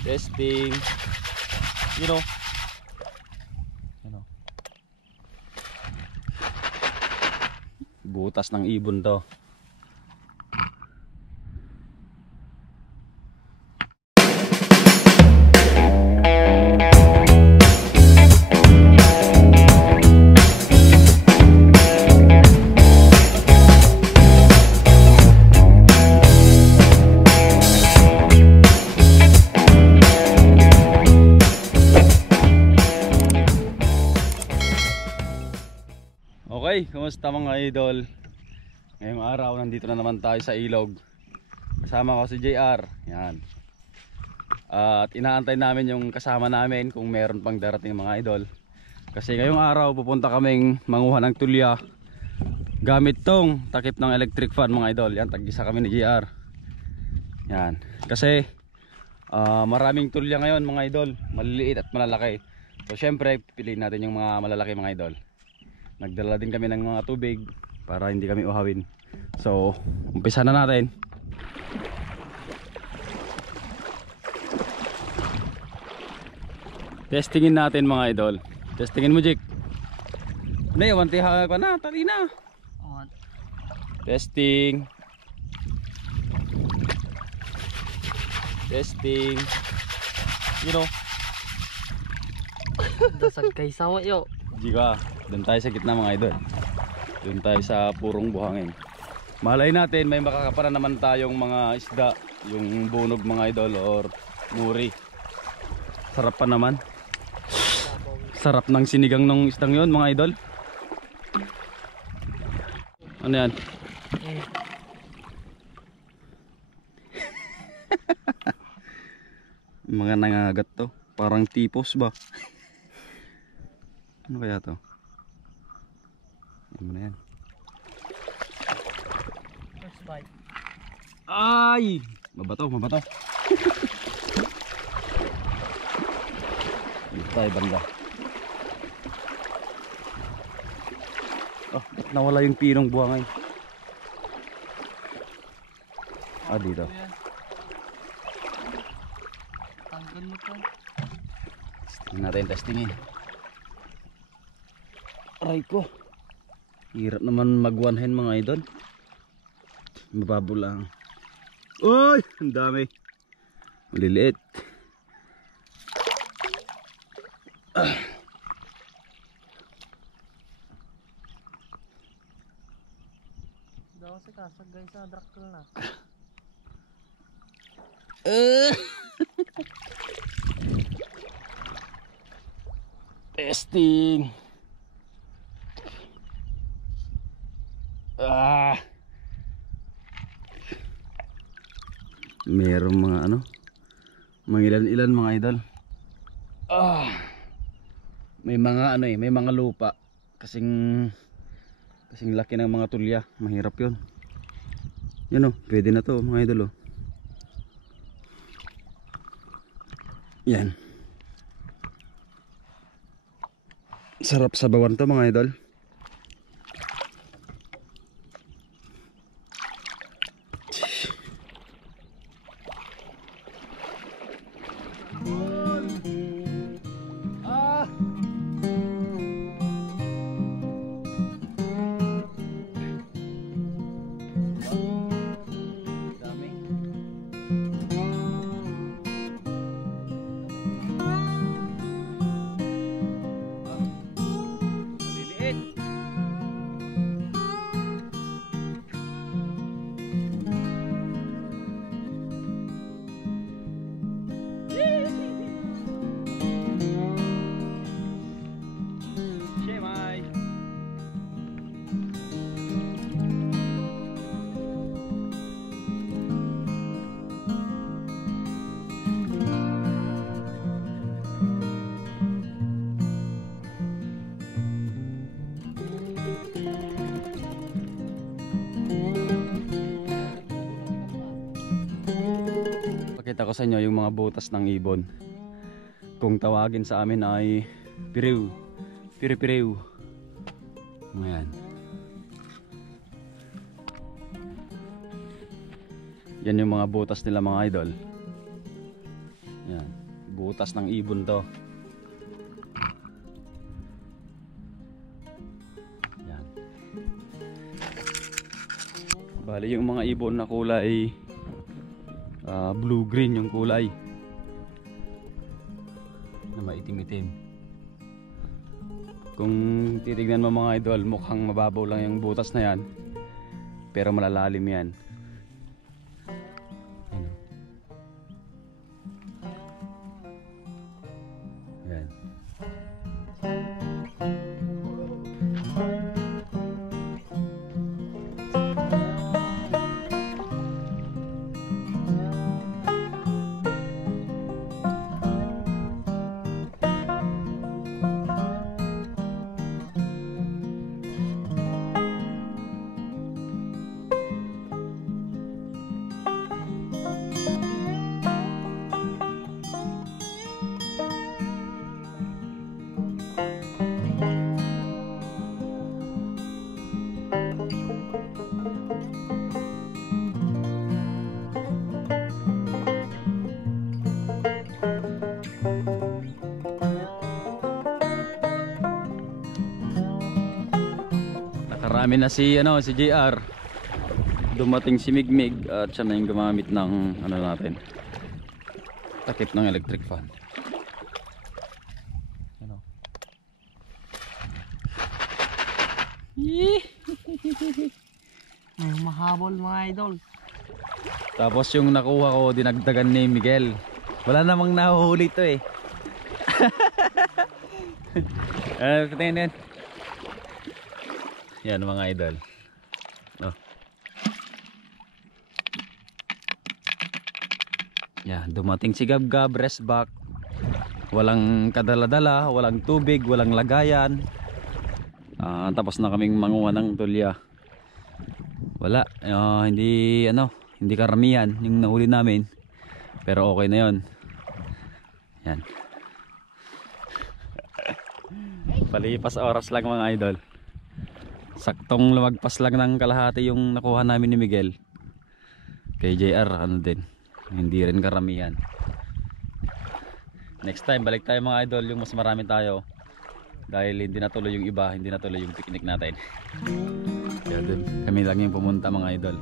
Testing. You know. Butas ng ibon to. Okay, kumusta mga idol? Ngayong araw nandito na naman tayo sa ilog. Kasama ko si JR. Yan. At inaantay namin yung kasama namin kung meron pang darating mga idol. Kasi ngayong araw pupunta kaming manguha ng tulya gamit tong takip ng electric fan mga idol. Yan, tag-isa kami ni JR. Yan. Kasi maraming tulya ngayon mga idol, maliliit at malalaki. So syempre piliin natin yung mga malalaki mga idol. Nagdala din kami ng mga tubig para hindi kami uhawin. So, umpisa na natin. Testingin natin mga idol. Testingin mo, Jik. Hindi, wantiha ka na, tali na. Testing. Testing. You know. Dasag kay sawa yo. Jika. Doon tayo sa gitna mga idol. Doon tayo sa purong buhangin. Malay natin may makakaparan naman tayong mga isda. Yung bunog mga idol or muri. Sarap pa naman. Sarap ng sinigang ng isdang yon mga idol. Ano yan? Mga nangagat to. Parang tipos ba? Ano kaya to? Ano na yan? First bite. Ay! Mabato, mabato. Dito tayo banda. Oh, nawala yung pinong buhangin. Dito. Tanggal mo to. Testing natin, testingin. Aray ko. Hirap naman mag one hand mga idol. Mababo lang. Uy! Ang dami. Maliliit. Daw si kasag guys sa drakkel na. Testing. Merong mga ano, mga ilan-ilan mga idol. May mga ano may mga lupa kasing laki ng mga tulya, mahirap 'yun. Yan pwede na 'to mga idol Yan. Sarap sa bawan 'to mga idol. Pakita ko sa inyo yung mga butas ng ibon. Kung tawagin sa amin ay piriw. Piri-piriw. Ayan. Yan yung mga butas nila mga idol. Yan, butas ng ibon to. Yan. Bali yung mga ibon na kulay blue-green yung kulay. Na maitim-itim. Kung titignan mo mga idol, mukhang mababaw lang yung butas na yan. Pero malalalim yan. Yan. Nakarami na si JR. Dumating si Migmig at siya na yung gumamit ng natin, takip ng electric fan. Ay, mahabol mga idol. Tapos yung nakuha ko, dinagdagan ni Miguel. Wala namang nahuhuli to eh. Tingnan. Yan mga idol. Oh. Yan, dumating si Gab-Gab, rest back. Walang kadala-dala, walang tubig, walang lagayan. Tapos na kaming manguha ng tulya. Wala, hindi karamihan yung nahuli namin. Pero okay na 'yon. Yan. Palipas oras lang mga idol. Saktong lumagpas lang ng kalahati yung nakuha namin ni Miguel. Kay JR din. Hindi rin karamihan. Next time balik tayo mga idol, yung mas marami tayo. Dahil hindi natuloy yung iba, hindi natuloy yung picnic natin. Kaya dun, kami lang yung pumunta mga idol.